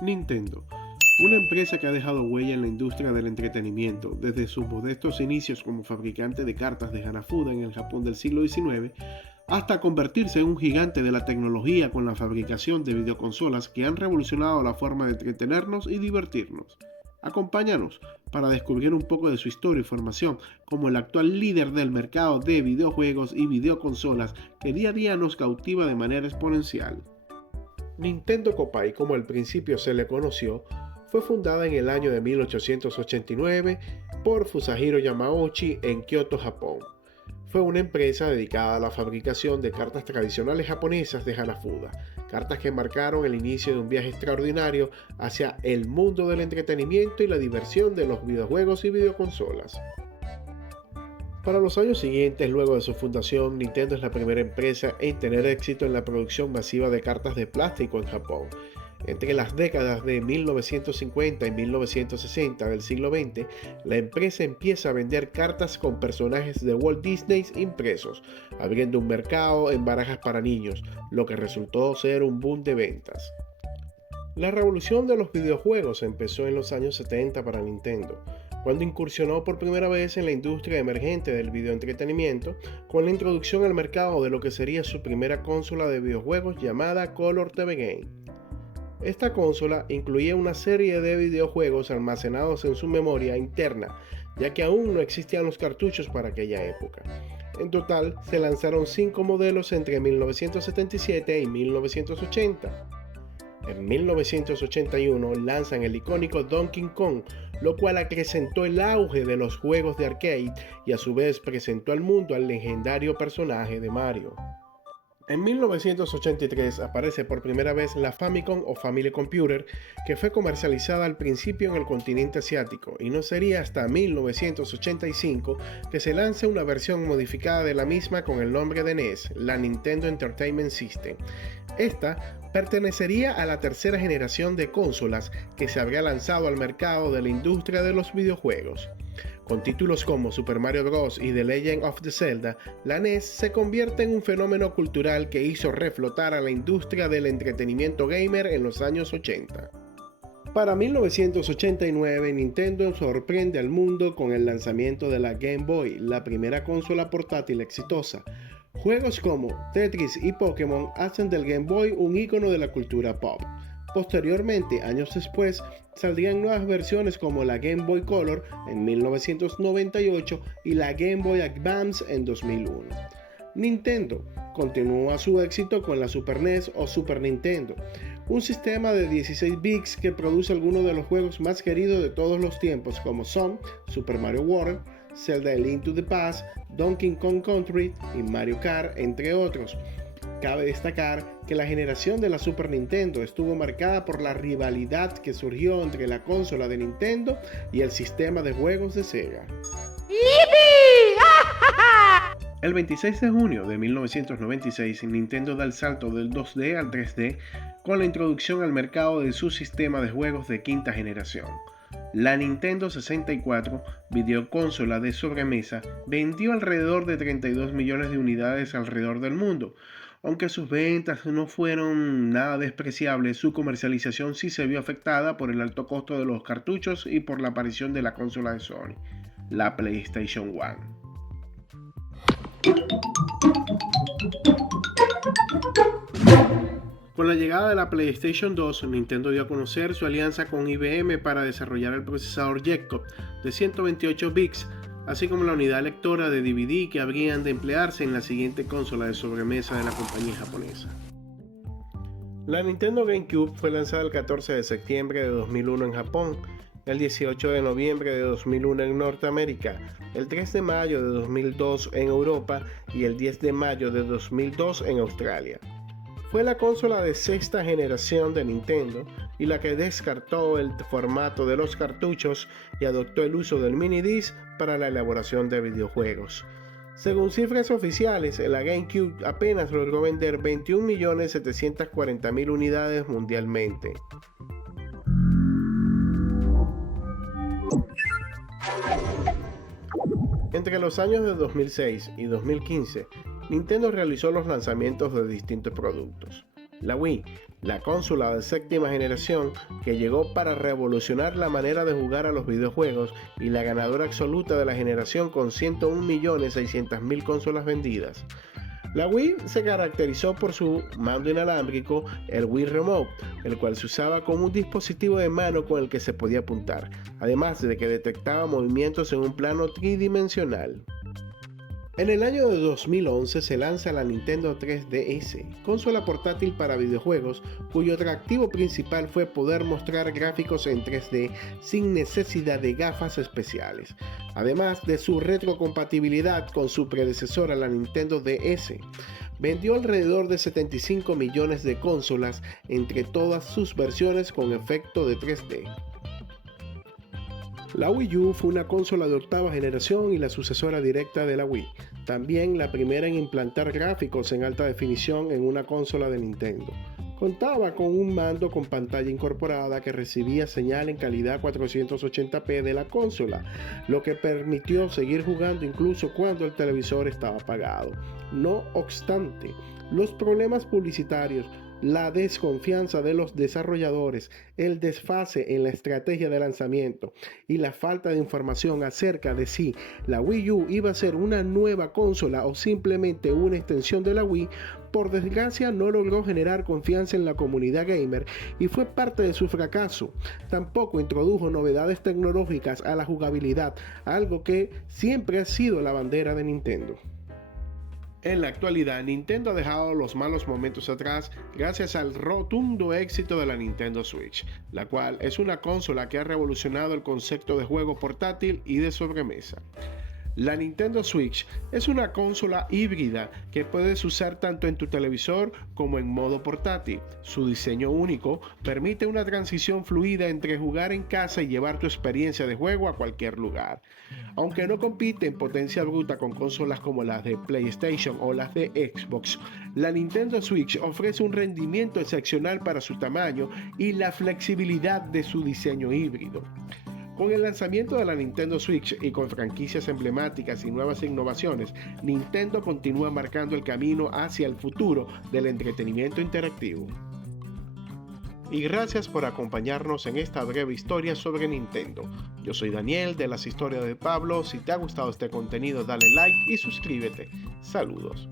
Nintendo, una empresa que ha dejado huella en la industria del entretenimiento desde sus modestos inicios como fabricante de cartas de Hanafuda en el Japón del siglo XIX, hasta convertirse en un gigante de la tecnología con la fabricación de videoconsolas que han revolucionado la forma de entretenernos y divertirnos. Acompáñanos para descubrir un poco de su historia y formación como el actual líder del mercado de videojuegos y videoconsolas que día a día nos cautiva de manera exponencial. Nintendo Kopai, como al principio se le conoció, fue fundada en el año de 1889 por Fusajiro Yamauchi en Kioto, Japón. Fue una empresa dedicada a la fabricación de cartas tradicionales japonesas de Hanafuda, cartas que marcaron el inicio de un viaje extraordinario hacia el mundo del entretenimiento y la diversión de los videojuegos y videoconsolas. Para los años siguientes, luego de su fundación, Nintendo es la primera empresa en tener éxito en la producción masiva de cartas de plástico en Japón. Entre las décadas de 1950 y 1960 del siglo XX, la empresa empieza a vender cartas con personajes de Walt Disney impresos, abriendo un mercado en barajas para niños, lo que resultó ser un boom de ventas. La revolución de los videojuegos empezó en los años 70 para Nintendo, cuando incursionó por primera vez en la industria emergente del videoentretenimiento con la introducción al mercado de lo que sería su primera consola de videojuegos llamada Color TV Game. Esta consola incluía una serie de videojuegos almacenados en su memoria interna, ya que aún no existían los cartuchos para aquella época. En total, se lanzaron 5 modelos entre 1977 y 1980. En 1981 lanzan el icónico Donkey Kong, lo cual acrecentó el auge de los juegos de arcade y a su vez presentó al mundo al legendario personaje de Mario. En 1983 aparece por primera vez la Famicom o Family Computer, que fue comercializada al principio en el continente asiático, y no sería hasta 1985 que se lanza una versión modificada de la misma con el nombre de NES, la Nintendo Entertainment System. Esta pertenecería a la tercera generación de consolas que se habría lanzado al mercado de la industria de los videojuegos. Con títulos como Super Mario Bros. Y The Legend of Zelda, la NES se convierte en un fenómeno cultural que hizo reflotar a la industria del entretenimiento gamer en los años 80. Para 1989, Nintendo sorprende al mundo con el lanzamiento de la Game Boy, la primera consola portátil exitosa. Juegos como Tetris y Pokémon hacen del Game Boy un icono de la cultura pop. Posteriormente, años después, saldrían nuevas versiones como la Game Boy Color en 1998 y la Game Boy Advance en 2001. Nintendo continúa su éxito con la Super NES o Super Nintendo, un sistema de 16 bits que produce algunos de los juegos más queridos de todos los tiempos como son Super Mario World, Zelda: A Link to the Past, Donkey Kong Country y Mario Kart, entre otros. Cabe destacar que la generación de la Super Nintendo estuvo marcada por la rivalidad que surgió entre la consola de Nintendo y el sistema de juegos de Sega. El 26 de junio de 1996, Nintendo da el salto del 2D al 3D con la introducción al mercado de su sistema de juegos de quinta generación. La Nintendo 64, videoconsola de sobremesa, vendió alrededor de 32 millones de unidades alrededor del mundo. Aunque sus ventas no fueron nada despreciables, su comercialización sí se vio afectada por el alto costo de los cartuchos y por la aparición de la consola de Sony, la PlayStation 1. Con la llegada de la PlayStation 2, Nintendo dio a conocer su alianza con IBM para desarrollar el procesador Jacob de 128 bits, así como la unidad lectora de DVD que habrían de emplearse en la siguiente consola de sobremesa de la compañía japonesa. La Nintendo GameCube fue lanzada el 14 de septiembre de 2001 en Japón, el 18 de noviembre de 2001 en Norteamérica, el 3 de mayo de 2002 en Europa y el 10 de mayo de 2002 en Australia. Fue la consola de sexta generación de Nintendo y la que descartó el formato de los cartuchos y adoptó el uso del mini disc para la elaboración de videojuegos. Según cifras oficiales, la GameCube apenas logró vender 21.740.000 unidades mundialmente. Entre los años de 2006 y 2015, Nintendo realizó los lanzamientos de distintos productos. La Wii, la consola de séptima generación que llegó para revolucionar la manera de jugar a los videojuegos y la ganadora absoluta de la generación con 101.600.000 consolas vendidas. La Wii se caracterizó por su mando inalámbrico, el Wii Remote, el cual se usaba como un dispositivo de mano con el que se podía apuntar, además de que detectaba movimientos en un plano tridimensional. En el año de 2011 se lanza la Nintendo 3DS, consola portátil para videojuegos, cuyo atractivo principal fue poder mostrar gráficos en 3D sin necesidad de gafas especiales, además de su retrocompatibilidad con su predecesora, la Nintendo DS. Vendió alrededor de 75 millones de consolas entre todas sus versiones con efecto de 3D. La Wii U fue una consola de octava generación y la sucesora directa de la Wii. También la primera en implantar gráficos en alta definición en una consola de Nintendo. Contaba con un mando con pantalla incorporada que recibía señal en calidad 480p de la consola, lo que permitió seguir jugando incluso cuando el televisor estaba apagado. No obstante, los problemas publicitarios, la desconfianza de los desarrolladores, el desfase en la estrategia de lanzamiento y la falta de información acerca de si la Wii U iba a ser una nueva consola o simplemente una extensión de la Wii, por desgracia no logró generar confianza en la comunidad gamer y fue parte de su fracaso. Tampoco introdujo novedades tecnológicas a la jugabilidad, algo que siempre ha sido la bandera de Nintendo. En la actualidad, Nintendo ha dejado los malos momentos atrás gracias al rotundo éxito de la Nintendo Switch, la cual es una consola que ha revolucionado el concepto de juego portátil y de sobremesa. La Nintendo Switch es una consola híbrida que puedes usar tanto en tu televisor como en modo portátil. Su diseño único permite una transición fluida entre jugar en casa y llevar tu experiencia de juego a cualquier lugar. Aunque no compite en potencia bruta con consolas como las de PlayStation o las de Xbox, la Nintendo Switch ofrece un rendimiento excepcional para su tamaño y la flexibilidad de su diseño híbrido. Con el lanzamiento de la Nintendo Switch y con franquicias emblemáticas y nuevas innovaciones, Nintendo continúa marcando el camino hacia el futuro del entretenimiento interactivo. Y gracias por acompañarnos en esta breve historia sobre Nintendo. Yo soy Daniel de las historias de Pablo. Si te ha gustado este contenido, dale like y suscríbete. Saludos.